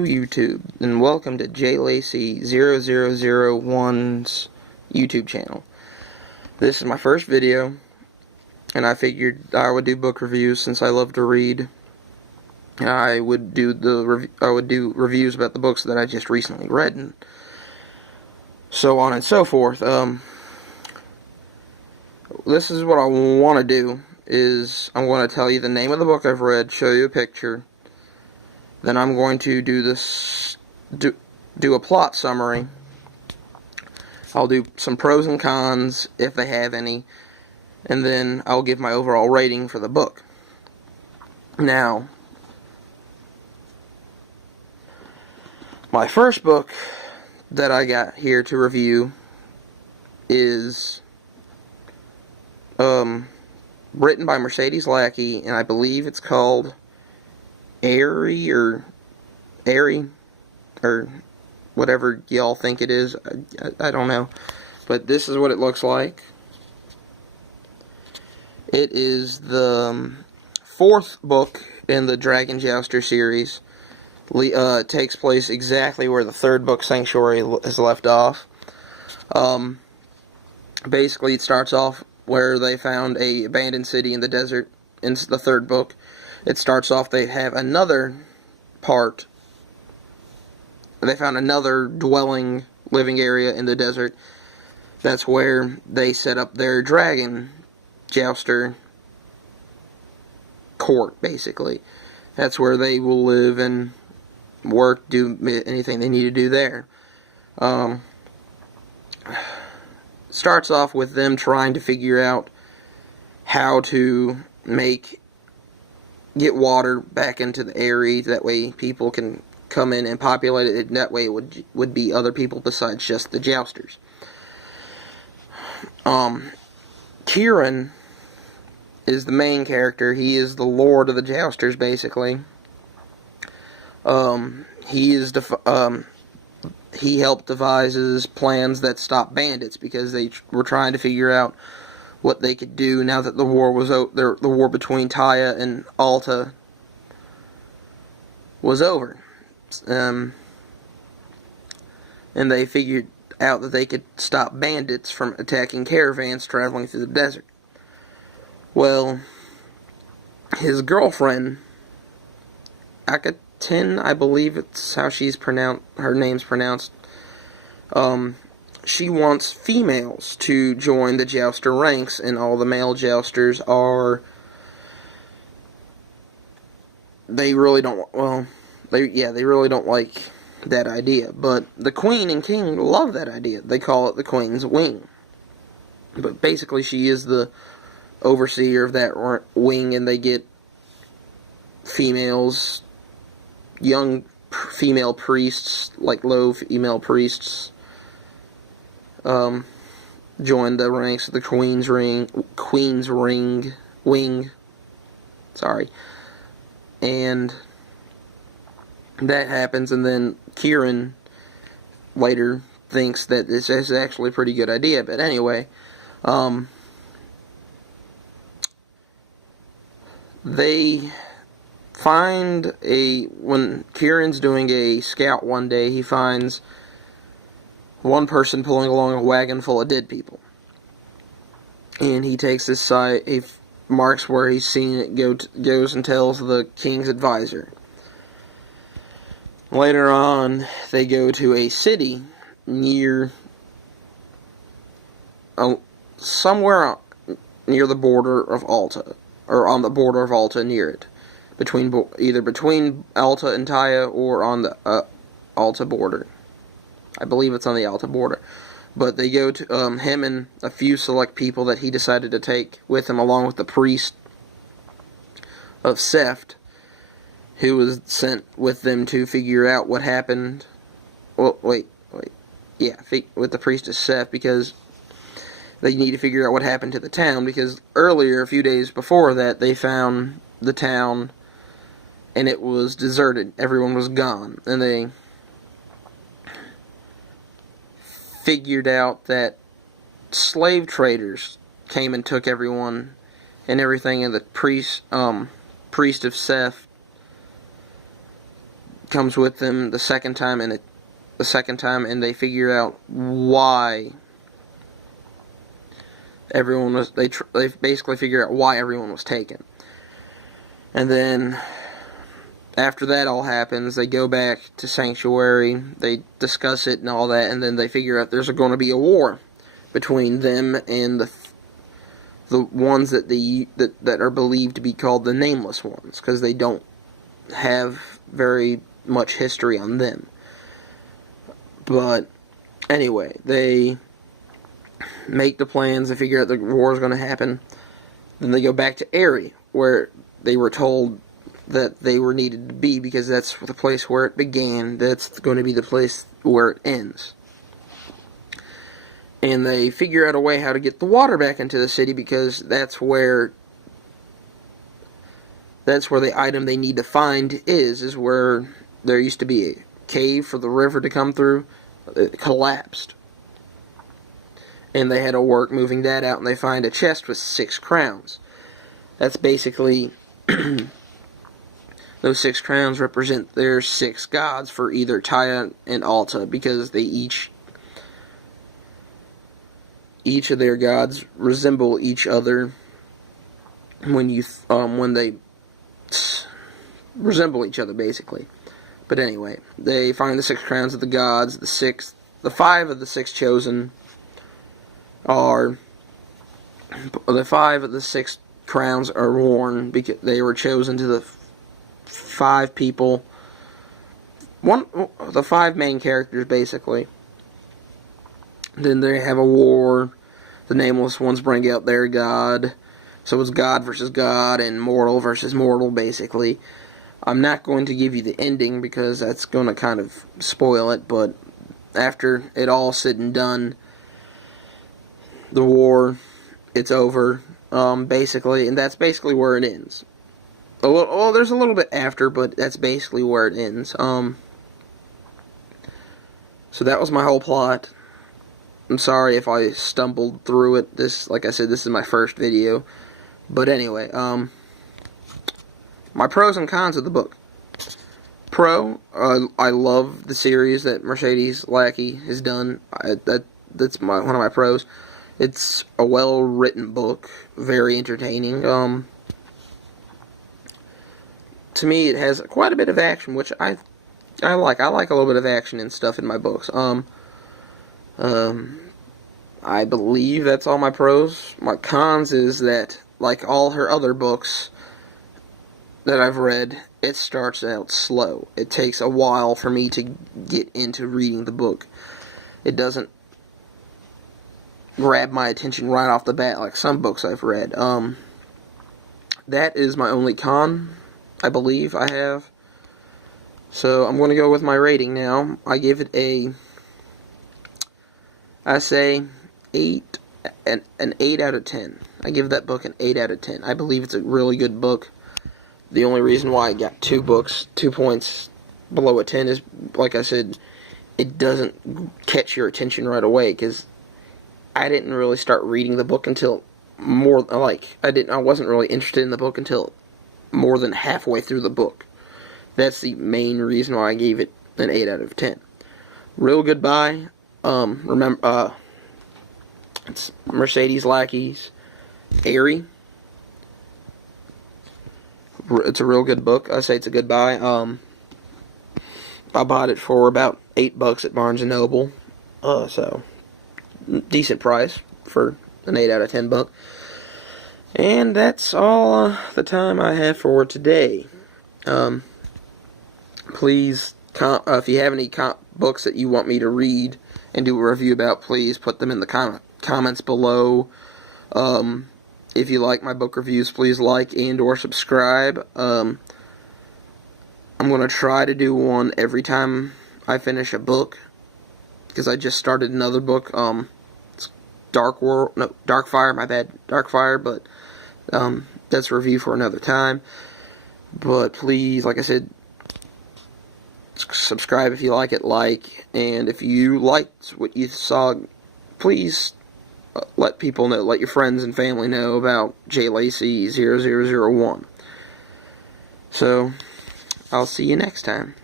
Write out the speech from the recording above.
Hello YouTube, and welcome to JLacy0001's YouTube channel. This is my first video, and I figured I would do book reviews since I love to read. I would do reviews about the books that I just recently read, and so on and so forth. This is what I want to do, is I'm going to tell you the name of the book I've read, show you a picture. Then I'm going to do a plot summary. I'll do some pros and cons, if they have any, and then I'll give my overall rating for the book. Now, my first book that I got here to review is written by Mercedes Lackey, and I believe it's called Aerie, or whatever y'all think it is. I don't know. But this is what it looks like. It is the fourth book in the Dragon Jouster series. It takes place exactly where the third book, Sanctuary, is left off. Basically, it starts off where they found a abandoned city in the desert in the third book. It starts off, they have another part. They found another dwelling, living area in the desert. That's where they set up their dragon jouster court, basically. That's where they will live and work, do anything they need to do there. Starts off with them trying to figure out how to get water back into the Aerie. That way people can come in and populate it. That way it would be other people besides just the jousters. Kieran is the main character. He is the lord of the jousters, basically. He helped devises plans that stopped bandits, because they were trying to figure out what they could do now that the war was the war between Taya and Alta was over. And they figured out that they could stop bandits from attacking caravans traveling through the desert. Well, his girlfriend, Akatin, I believe it's how her name's pronounced, she wants females to join the jouster ranks, and all the male jousters they really don't like that idea. But the queen and king love that idea. They call it the queen's wing. But basically, she is the overseer of that wing, and they get females, young female priests, like low female priests, join the ranks of the Queen's wing. Sorry. And that happens, and then Kieran later thinks that this is actually a pretty good idea. But anyway, they find when Kieran's doing a scout one day, he finds one person pulling along a wagon full of dead people. And he takes this side, he marks where he's seen it, goes and tells the king's advisor. Later on, they go to a city near, somewhere near the border of Alta, or on the border of Alta near it. Either between Alta and Taya, or on the Alta border. I believe it's on the Alta border. But they go to him and a few select people that he decided to take with him, along with the priest of Seft, who was sent with them to figure out what happened. Well, with the priest of Seft, because they need to figure out what happened to the town, because earlier, a few days before that, they found the town and it was deserted. Everyone was gone. And they figured out that slave traders came and took everyone and everything, and the priest of Seth comes with them the second time, and they figure out why everyone was. They basically figure out why everyone was taken, and then after that all happens, they go back to Sanctuary. They discuss it and all that, and then they figure out there's going to be a war between them and the ones that are believed to be called the Nameless Ones, because they don't have very much history on them. But anyway, they make the plans. They figure out the war is going to happen. Then they go back to Aerie, where they were told that they were needed to be, because that's the place where it began. That's going to be the place where it ends. And they figure out a way how to get the water back into the city, because that's where the item they need to find is where there used to be a cave for the river to come through. It collapsed. And they had to work moving that out, and they find a chest with 6 crowns. That's basically those 6 crowns represent their 6 gods for either Tyia and Alta, because they each of their gods resemble each other when they resemble each other, basically. But anyway, they find the 6 crowns of the gods. The 5 of the 6 chosen are the 5 of the 6 crowns are worn because they were chosen to the 5 people. The 5 main characters, basically. Then they have a war. The Nameless Ones bring out their god. So it's God versus God and mortal versus mortal, basically. I'm not going to give you the ending because that's going to kind of spoil it, but after it all said and done, the war, it's over, basically, and that's basically where it ends. There's a little bit after, but that's basically where it ends. So that was my whole plot. I'm sorry if I stumbled through it. Like I said, this is my first video. But anyway, my pros and cons of the book. Pro, I love the series that Mercedes Lackey has done. That's one of my pros. It's a well-written book, very entertaining. To me, it has quite a bit of action, which I like. I like a little bit of action and stuff in my books. I believe that's all my pros. My cons is that, like all her other books that I've read, it starts out slow. It takes a while for me to get into reading the book. It doesn't grab my attention right off the bat like some books I've read. That is my only con, I believe I have. So I'm going to go with my rating now. I give it an 8 out of 10. I give that book an 8 out of 10. I believe it's a really good book. The only reason why I got 2 points below a 10 is, like I said, it doesn't catch your attention right away, because I didn't really start reading the book until I wasn't really interested in the book until more than halfway through the book. That's the main reason why I gave it an 8 out of 10. Real Goodbye. Remember, it's Mercedes Lackey's Aerie. It's a real good book. I say it's a goodbye. I bought it for about $8 at Barnes & Noble. So, decent price for an 8 out of 10 book. And that's all the time I have for today. Please, if you have any books that you want me to read and do a review about, please put them in the comments below. If you like my book reviews, please like and or subscribe. I'm going to try to do one every time I finish a book, because I just started another book. It's Darkfire, my bad, Darkfire, but that's a review for another time. But please, like I said, subscribe if you like it, and if you liked what you saw, please let people know, let your friends and family know about JLacy0001. So, I'll see you next time.